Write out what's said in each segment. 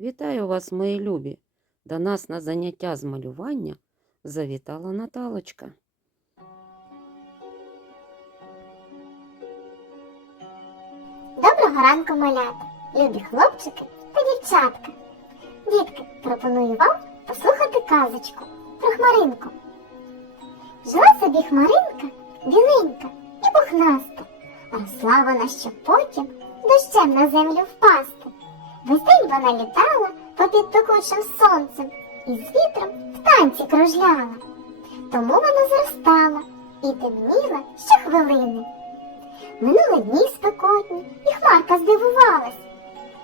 Вітаю вас, мої любі! До нас на заняття з малювання завітала Наталочка. Доброго ранку, малята, любі хлопчики та дівчатка. Дітки, пропоную вам послухати казочку про хмаринку. Жила собі хмаринка, біленька і пухнаста. Росла вона, щоб потім дощем на землю впасти. Весь день вона літала попід пекучим сонцем і з вітром в танці кружляла. Тому вона зростала і темніла щохвилини. Минули дні спекотні, і хмарка здивувалась.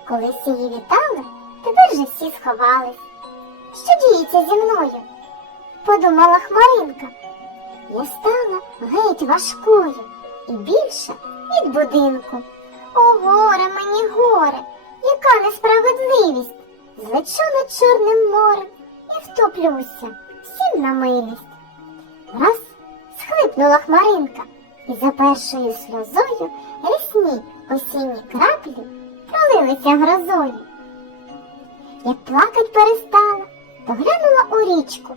Колись її вітали, тепер же всі сховались. Що діється зі мною? Подумала хмаринка. Я стала геть важкою і більше від будинку. О, Злечу над Чорним морем і втоплюся всім на милість. Раз схлипнула хмаринка, і за першою сльозою рясні осінні краплі пролилися грозою. Як плакать перестала, то глянула у річку.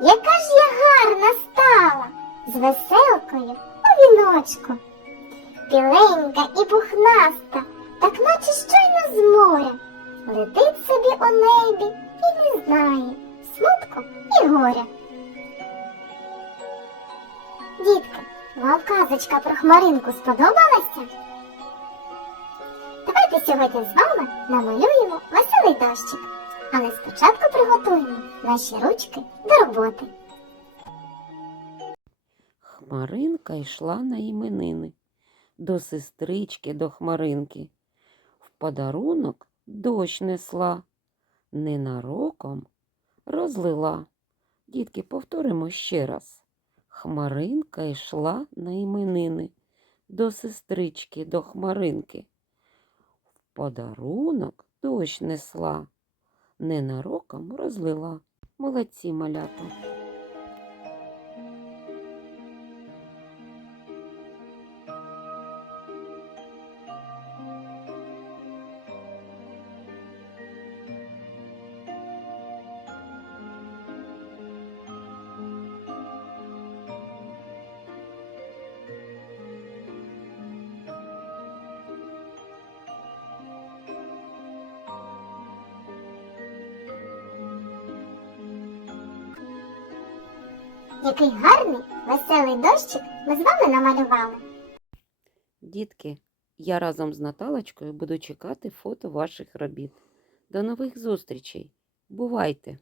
Яка ж я гарна стала з веселкою у віночку. Біленька і пухнаста, так наче щойно з моря, летить собі у небі і не знає смутку і горя. Дітки, вам казочка про хмаринку сподобалася? Давайте сьогодні з вами намалюємо веселий дощик, але спочатку приготуємо наші ручки до роботи. Хмаринка йшла на іменини до сестрички, до хмаринки. В подарунок дощ несла, ненароком розлила. Дітки, повторимо ще раз. Хмаринка йшла на іменини до сестрички, до хмаринки. В подарунок дощ несла, ненароком розлила. Молодці малята. Який гарний веселий дощик ми з вами намалювали. Дітки, я разом з Наталочкою буду чекати фото ваших робіт. До нових зустрічей. Бувайте!